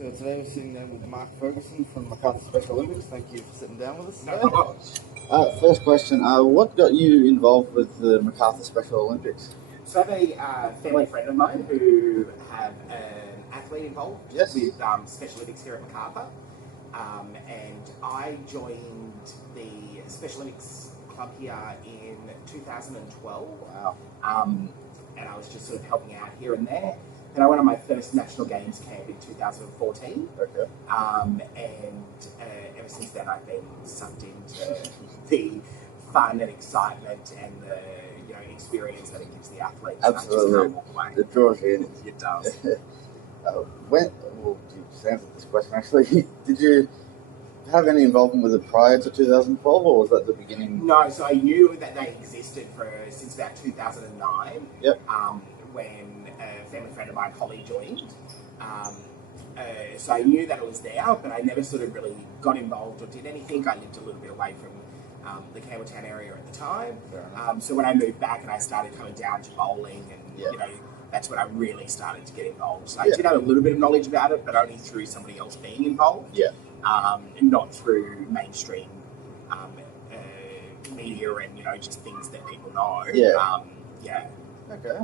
So today we're sitting down with Mark Ferguson from Macarthur Special Olympics. Thank you for sitting down with us. No problem. First question, what got you involved with the Macarthur Special Olympics? So I have a family friend of mine who have an athlete involved Yes. with Special Olympics here at Macarthur. And I joined the Special Olympics club here in 2012. Wow. And I was just sort of helping out here and there. Then I went on my first National Games camp in 2014. Okay. And ever since then I've been sucked into the fun and excitement and the experience that it gives the athletes. Absolutely. It draws you in. It does. You just answered this question actually. Did you have any involvement with it prior to 2012, or was that the beginning? No, so I knew that they existed since about 2009. Yep. When a family friend of mine, Holly, joined. So I knew that it was there, but I never sort of really got involved or did anything. I lived a little bit away from the Campbelltown area at the time. So when I moved back and I started coming down to bowling, and that's when I really started to get involved. So I did have a little bit of knowledge about it, but only through somebody else being involved. Yeah. And not through mainstream media and just things that people know. Yeah. Okay.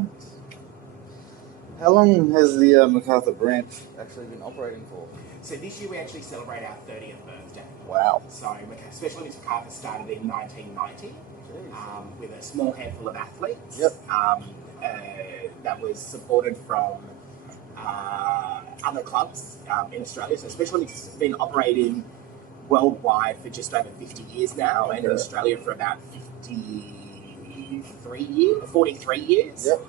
How long has the Macarthur branch actually been operating for? So this year we actually celebrate our 30th birthday. Wow. So Special Olympics Macarthur started in 1990 with a small handful of athletes. Yep. That was supported from other clubs in Australia. So Special Olympics has been operating worldwide for just over 50 years now, and in Australia for about 43 years. Yep.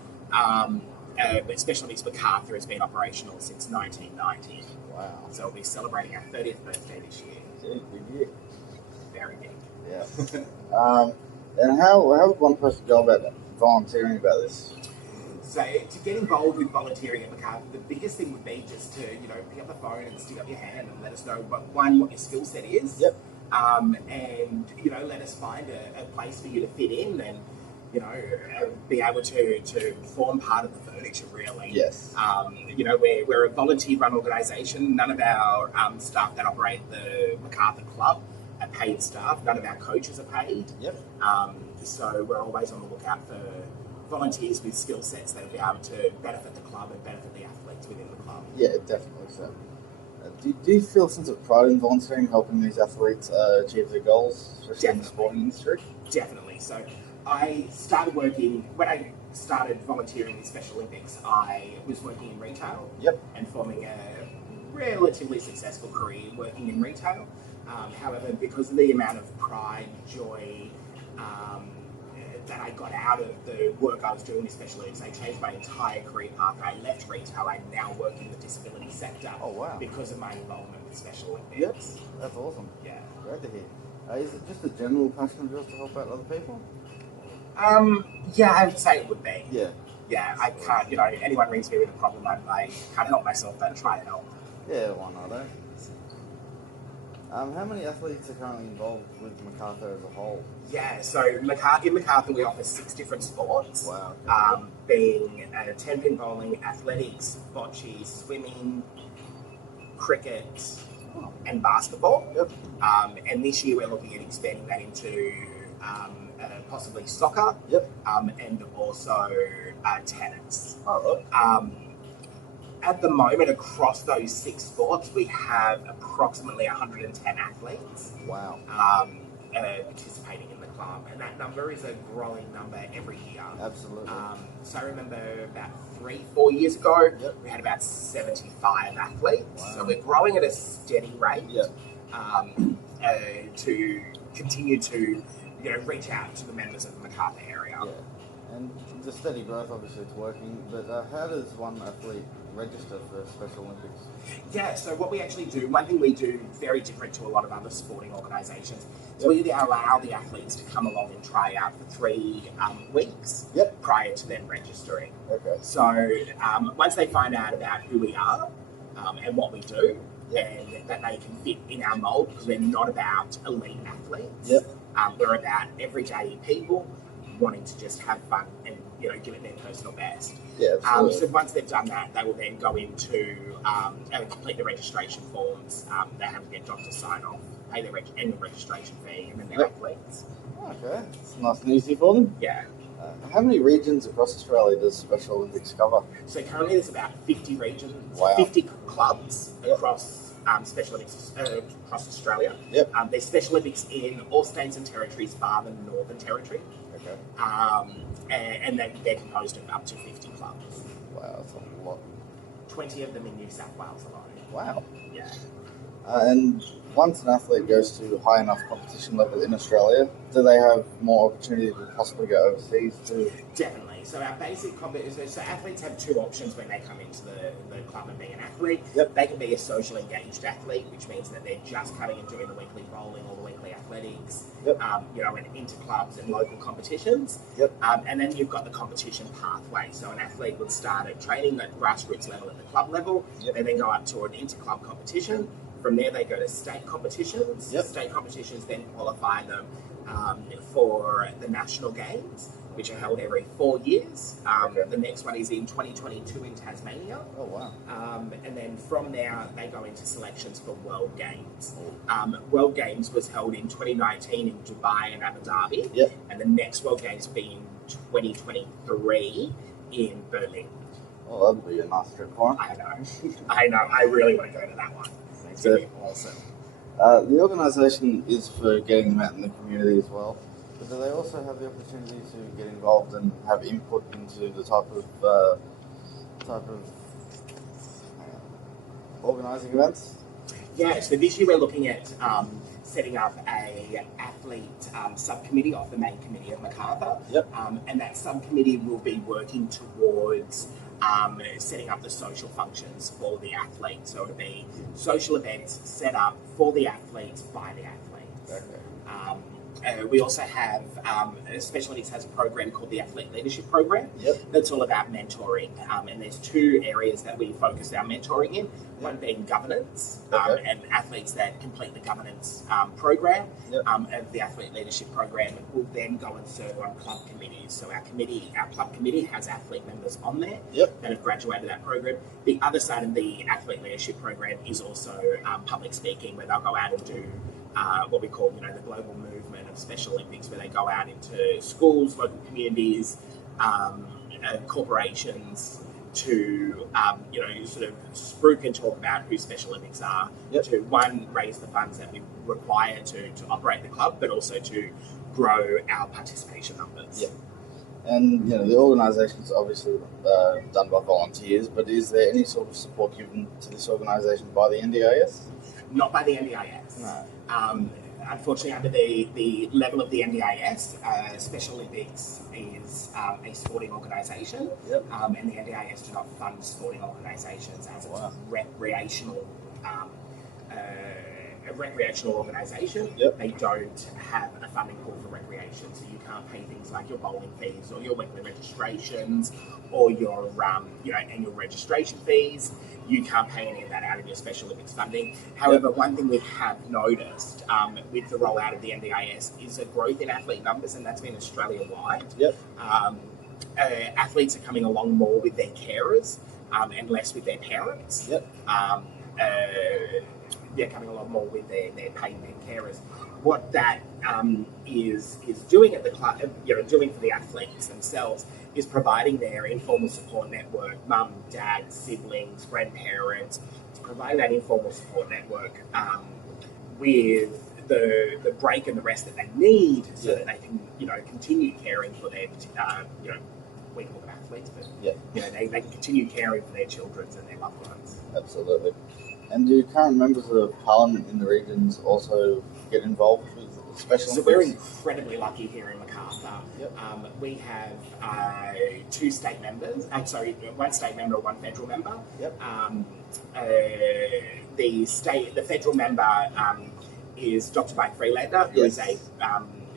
But Special Olympics Macarthur has been operational since 1990. Wow. So we'll be celebrating our 30th birthday this year. Big year. Very big. Yeah. And how would one person go about volunteering about this? So to get involved with volunteering at Macarthur, the biggest thing would be just to pick up the phone and stick up your hand and let us know what your skill set is. Yep. And let us find a place for you to fit in and be able to form part of the furniture, really. Yes. We're a volunteer-run organisation. None of our staff that operate the Macarthur Club are paid staff. None of our coaches are paid. Yep. So we're always on the lookout for volunteers with skill sets that will be able to benefit the club and benefit the athletes within the club. Yeah, definitely so. Do you feel a sense of pride in volunteering, helping these athletes achieve their goals, especially in the sporting industry? Definitely. So I started when I started volunteering in Special Olympics, I was working in retail. Yep. And forming a relatively successful career working in retail. However, because of the amount of pride, joy, that I got out of the work I was doing in Special Olympics, I changed my entire career path. I left retail. I now work in the disability sector. Oh, wow. Because of my involvement with Special Olympics. Yep, that's awesome. Yeah. Great to hear. Is it just a general passion of yours to help out other people? Yeah, I would say it would be. Yeah. Yeah, I can't, anyone rings me with a problem, I can't help myself, but I try to help. Yeah, why not, eh? How many athletes are currently involved with Macarthur as a whole? Yeah, so in Macarthur we offer 6 different sports. Wow. Being 10-pin bowling, athletics, bocce, swimming, cricket, and basketball. Yep. And this year we're looking at expanding that into possibly soccer. Yep. And also tennis. Oh, At the moment, across those 6 sports, we have approximately 110 athletes. Wow. Participating in the club, and that number is a growing number every year. Absolutely. So I remember about 3-4 years ago, we had about 75 athletes. Wow. So we're growing at a steady rate. Yep. To continue to reach out to the members of the Macarthur area. Yeah. And the steady growth, obviously, it's working. But how does one athlete register for Special Olympics? Yeah, so what we actually do, one thing we do very different to a lot of other sporting organisations, is we allow the athletes to come along and try out for 3 weeks prior to them registering. Okay. So once they find out about who we are and what we do, and that they can fit in our mould, because we're not about elite athletes. Yep. We're about everyday people wanting to just have fun and give it their personal best. Yeah, absolutely. So once they've done that, they will then go into and complete the registration forms. They have to get doctors sign off, pay their annual registration fee, and then they're athletes. Okay, it's nice and easy for them. Yeah. How many regions across Australia does Special Olympics cover? So currently there's about 50 regions, Wow. 50 clubs across Special Olympics across Australia. Yep. There's Special Olympics in all states and territories bar the Northern Territory. Okay. And they're composed of up to 50 clubs. Wow, that's a lot. 20 of them in New South Wales alone. Wow. Yeah. And once an athlete goes to high enough competition level in Australia, do they have more opportunity to possibly go overseas too? Definitely. So our basic competition, so athletes have two options when they come into the club and being an athlete. Yep. They can be a social engaged athlete, which means that they're just coming and doing the weekly bowling or the weekly athletics, Yep. And inter-clubs and local competitions. Yep. And then you've got the competition pathway. So an athlete would start at training at grassroots level at the club level. Yep. They then go up to an inter-club competition. From there, they go to state competitions. Yep. State competitions then qualify them for the national games, which are held every 4 years. Okay. The next one is in 2022 in Tasmania. Oh, wow. And then from there, they go into selections for World Games. World Games was held in 2019 in Dubai and Abu Dhabi. Yep. And the next World Games will be in 2023 in Berlin. Oh, that'd be a nice trip for them. I know. I know. I really want to go to that one. It's going to be awesome. The organisation is for getting them out in the community as well, but do they also have the opportunity to get involved and have input into the type of organising events? Yeah, so this year we're looking at setting up a athlete subcommittee off the main committee of Macarthur. Yep. And that subcommittee will be working towards setting up the social functions for the athletes. So it'll be social events set up for the athletes by the athletes. Okay. We also have Special Olympics has a program called the Athlete Leadership Program. Yep. That's all about mentoring, and there's two areas that we focus our mentoring in. One being governance, Okay. and athletes that complete the governance program Yep. of the Athlete Leadership Program will then go and serve on club committees. So our club committee has athlete members on there Yep. that have graduated that program. The other side of the Athlete Leadership Program is also public speaking, where they'll go out and do what we call, the global movement of Special Olympics, where they go out into schools, local communities, corporations to, sort of spruik and talk about who Special Olympics are, Yep. to, one, raise the funds that we require to operate the club, but also to grow our participation numbers. Yep. And, the organisation's obviously done by volunteers, but is there any sort of support given to this organisation by the NDIS? Not by the NDIS. No. Unfortunately, under the level of the NDIS, Special Olympics is a sporting organisation, Yep. and the NDIS do not fund sporting organisations as Wow. a recreational organisation. Yep. They don't have a funding pool for recreation, so you can't pay things like your bowling fees or your weekly registrations or your annual registration fees. You can't pay any of that out of your Special Olympics funding. However, one thing we have noticed with the rollout of the NDIS is a growth in athlete numbers, and that's been Australia-wide. Yep. Athletes are coming along more with their carers and less with their parents. Yep. They're coming along more with their paid carers. What that is doing at the club, doing for the athletes themselves, is providing their informal support network, mum, dad, siblings, grandparents, providing that informal support network with the break and the rest that they need, so that they can, continue caring for their, we call them athletes, but they can continue caring for their children and their loved ones. Absolutely. And do current members of Parliament in the regions also get involved with Special So Olympics? we're incredibly lucky here in Macarthur. Yep. We have two state members. One state member, one federal member. Yep. The federal member is Dr. Mike Freelander, who Yes. is a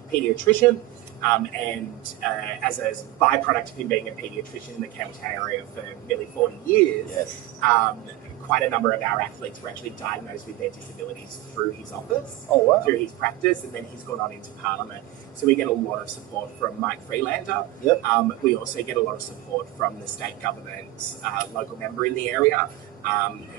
paediatrician. And as a byproduct of him being a paediatrician in the Campbelltown area for nearly 40 years, Yes. quite a number of our athletes were actually diagnosed with their disabilities through his office, Oh, wow. through his practice, and then he's gone on into Parliament. So we get a lot of support from Mike Freelander. Yep. We also get a lot of support from the state government's local member in the area,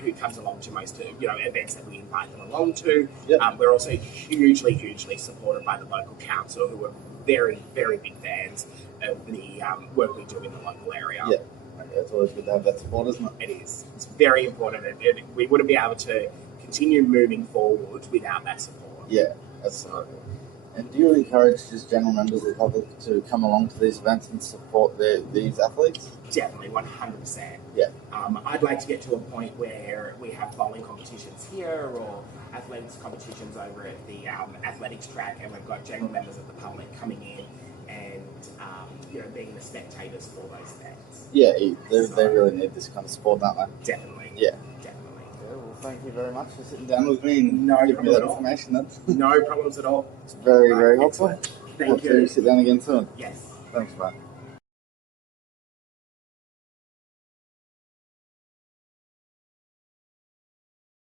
who comes along to most events that we invite them along to. Yep. We're also hugely supported by the local council, who are very, very big fans of the work we do in the local area. Yeah. It's always good to have that support, isn't it? It is. It's very important. We wouldn't be able to continue moving forward without that support. Yeah, absolutely. And do you encourage just general members of the public to come along to these events and support these athletes? Definitely, 100%. Yeah. I'd like to get to a point where we have bowling competitions here or athletics competitions over at the athletics track, and we've got general members of the public coming in and being the spectators for those events. Yeah, they really need this kind of support, don't they? Definitely. Yeah. Definitely. Yeah, well, thank you very much for sitting down with me and No giving me problem that at all. information. Then. No problems at all. It's very, very helpful. Excellent. Thank Hope to you. sit down again soon. Yes. Thanks, mate.